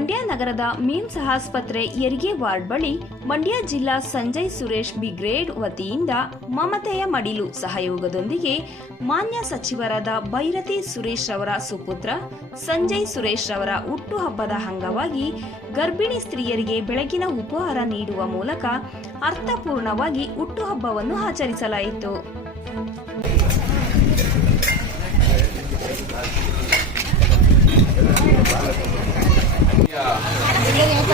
ಮಂಡ್ಯ ನಗರದ ಮಿಮ್ಸ್ ಆಸ್ಪತ್ರೆ ಹೆರಿಗೆ ವಾರ್ಡ್ ಬಳಿ ಮಂಡ್ಯ ಜಿಲ್ಲಾ ಸಂಜಯ್ ಸುರೇಶ್ ಬ್ರಿಗೇಡ್ ವತಿಯಿಂದ ಮಮತೆಯ ಮಡಿಲು ಸಹಯೋಗದೊಂದಿಗೆ ಮಾನ್ಯ ಸಚಿವರಾದ ಭೈರತಿ ಸುರೇಶ್ ರವರ ಸುಪುತ್ರ ಸಂಜಯ್ ಸುರೇಶ್ ರವರ ಹುಟ್ಟುಹಬ್ಬದ ಅಂಗವಾಗಿ ಗರ್ಭಿಣಿ ಸ್ತ್ರೀಯರಿಗೆ ಬೆಳಗಿನ ಉಪಹಾರ ನೀಡುವ ಮೂಲಕ ಅರ್ಥಪೂರ್ಣವಾಗಿ ಹುಟ್ಟುಹಬ್ಬವನ್ನು ಆಚರಿಸಲಾಯಿತು.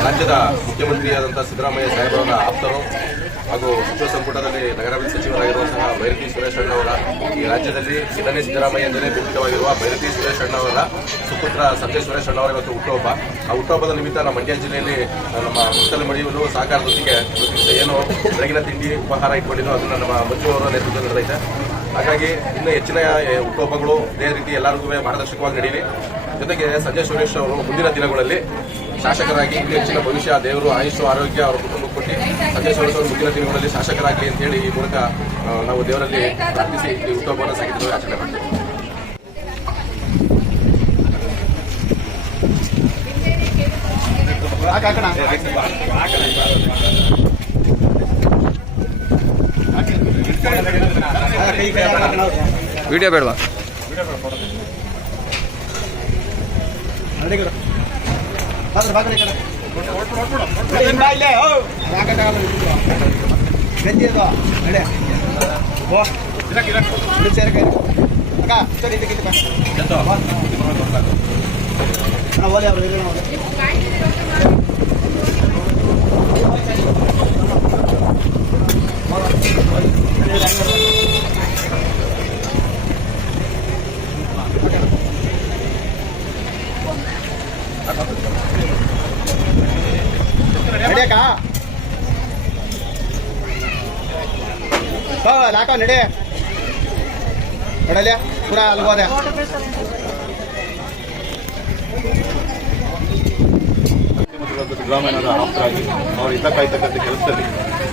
ರಾಜ್ಯದ ಮುಖ್ಯಮಂತ್ರಿಯಾದಂತಹ ಸಿದ್ದರಾಮಯ್ಯ ಸಾಹೇಬರವರ ಆಪ್ತರು ಹಾಗೂ ಸಚಿವ ಸಂಪುಟದಲ್ಲಿ ನಗರಾಭಿವೃದ್ಧಿ ಸಚಿವರಾಗಿರುವಂತಹ ಭೈರತಿ ಸುರೇಶ್ ಅಣ್ಣವರ ಈ ರಾಜ್ಯದಲ್ಲಿ ಇದನ್ನೇ ಸಿದ್ದರಾಮಯ್ಯ ಎಂದರೆ ಬಿಂಬಿತವಾಗಿರುವ ಭೈರತಿ ಸುರೇಶ್ ಅಣ್ಣವರ ಸುಪುತ್ರ ಸಂಜಯ್ ಸುರೇಶ್ ಅಣ್ಣವರ ಇವತ್ತು ಹುಟ್ಟುಹಬ್ಬ. ಆ ಹುಟ್ಟುಹಬ್ಬದ ನಿಮಿತ್ತ ನಮ್ಮ ಮಂಡ್ಯ ಜಿಲ್ಲೆಯಲ್ಲಿ ನಮ್ಮ ಮುತ್ತಲೆ ಮಡಿಯುವುದು ಸಹಕಾರದೊಂದಿಗೆ ಏನು ಬೆಳಗಿನ ತಿಂಡಿ ಉಪಹಾರ ಇಟ್ಕೊಂಡಿದ್ದು ಅದನ್ನು ನಮ್ಮ ಮಂಜು ಅವರ ನೇತೃತ್ವದಲ್ಲಿ ನಡೆದೈತೆ. ಹಾಗಾಗಿ ಇನ್ನೂ ಹೆಚ್ಚಿನ ಹುಟ್ಟುಹಬ್ಬಗಳು ಇದೇ ರೀತಿ ಎಲ್ಲರಿಗೂ ಮಾರ್ಗದರ್ಶಕವಾಗಿ ನಡೆಯಲಿ. ಜೊತೆಗೆ ಸಂಜಯ್ ಸುರೇಶ್ ಅವರು ಮುಂದಿನ ದಿನಗಳಲ್ಲಿ ಶಾಸಕರಾಗಿ ಇನ್ನೂ ಹೆಚ್ಚಿನ ಭವಿಷ್ಯ ದೇವರು ಆಯುಷ್ ಆರೋಗ್ಯ ಅವರ ಕುಟುಂಬಕ್ಕೆ ಕೊಟ್ಟು ಸಂಜಯ್ ಸುರೇಶ್ ಅವರು ಮುಂದಿನ ದಿನಗಳಲ್ಲಿ ಶಾಸಕರಾಗಲಿ ಅಂತ ಹೇಳಿ ಈ ಮೂಲಕ ನಾವು ದೇವರಲ್ಲಿ ಪ್ರಾರ್ಥಿಸಿ ಈ ಹುಟ್ಟುಹಬ್ಬವನ್ನು ಸಾಗಿದ್ದು ಆಚರಣೆ ಮಾಡ್ತೀವಿ. ವಿಡಿಯೋ ಬೇಡವಾ? लाका नडे नडले पूरा अलगोदे ಸಿದ್ದರಾಮಯ್ಯನವರ ಆಪ್ತರಾಗಿ ಅವರು ಹಿತ ಕಾಯ್ತಕ್ಕಂಥ ಕೆಲಸದಲ್ಲಿ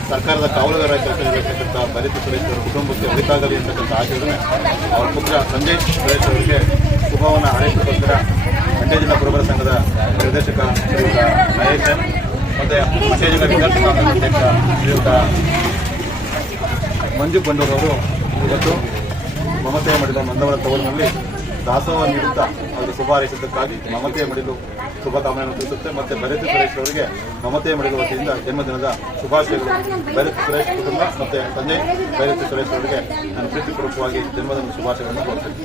ಸರ್ಕಾರದ ಕಾವಲುಗಾರ ಕೆಲಸ ನಿರ್ವಹಿಸತಕ್ಕಂಥ ಭೈರತಿ ಸುರೇಶ್ ಅವರ ಕುಟುಂಬಕ್ಕೆ ಒಳಿತಾಗಲಿ ಅಂತಕ್ಕಂಥ ಆಶಯದಲ್ಲಿ ಅವರ ಪುತ್ರ ಸಂಜಯ್ ಸುರೇಶ್ ಅವರಿಗೆ ಶುಭವನ್ನು ಹಾರೈಸೋಸ್ಕರ ಮಂಡ್ಯ ಜಿಲ್ಲಾ ಕುರುಬರ ಸಂಘದ ನಿರ್ದೇಶಕ ಶ್ರೀಯುತ ಮಹೇಶನ್ ಮತ್ತು ಮಂಡ್ಯ ಜಿಲ್ಲಾ ವಿಧಾನಸಭಾ ಅಧ್ಯಕ್ಷ ಶ್ರೀಯುತ ಮಂಜು ಬಂಡೂರವರು ಇವತ್ತು ಮಮತೆಯ ಮಡಿಲು ನಂದವರ ತವರಿನಲ್ಲಿ ದಾಸೋಹ ನೀಡುತ್ತಾ ಅವರಿಗೆ ಶುಭ ಹಾರೈಸಿದ್ದಕ್ಕಾಗಿ ಮಮತೆಯ ಮಡಿಲು ಶುಭಕಾಮನೆಯನ್ನು ತಿಳಿಸುತ್ತೆ. ಮತ್ತು ಭೈರತಿ ಸುರೇಶ್ ಅವರಿಗೆ ಮಮತೆಯ ಮಡಿಲು ವತಿಯಿಂದ ಜನ್ಮದಿನದ ಶುಭಾಶಯಗಳು. ಭೈರತಿ ಸುರೇಶ್ ಕುಟುಂಬ ಮತ್ತು ಸಂಜಯ್ ಭೈರತಿ ಸುರೇಶ್ ಅವರಿಗೆ ನಾನು ಪ್ರೀತಿಪೂರ್ವಕವಾಗಿ ಜನ್ಮದಿನದ ಶುಭಾಶಯಗಳನ್ನು ಕೋರುತ್ತೇನೆ.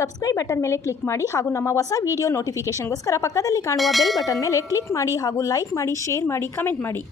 ಸಬ್ಸ್ಕ್ರೈಬ್ ಬಟನ್ ಮೇಲೆ ಕ್ಲಿಕ್ ಮಾಡಿ ಹಾಗೂ ನಮ್ಮ ಹೊಸ ವಿಡಿಯೋ ನೋಟಿಫಿಕೇಶನ್ಗೋಸ್ಕರ ಪಕ್ಕದಲ್ಲಿ ಕಾಣುವ ಬೆಲ್ ಬಟನ್ ಮೇಲೆ ಕ್ಲಿಕ್ ಮಾಡಿ ಹಾಗೂ ಲೈಕ್ ಮಾಡಿ, ಶೇರ್ ಮಾಡಿ, ಕಮೆಂಟ್ ಮಾಡಿ.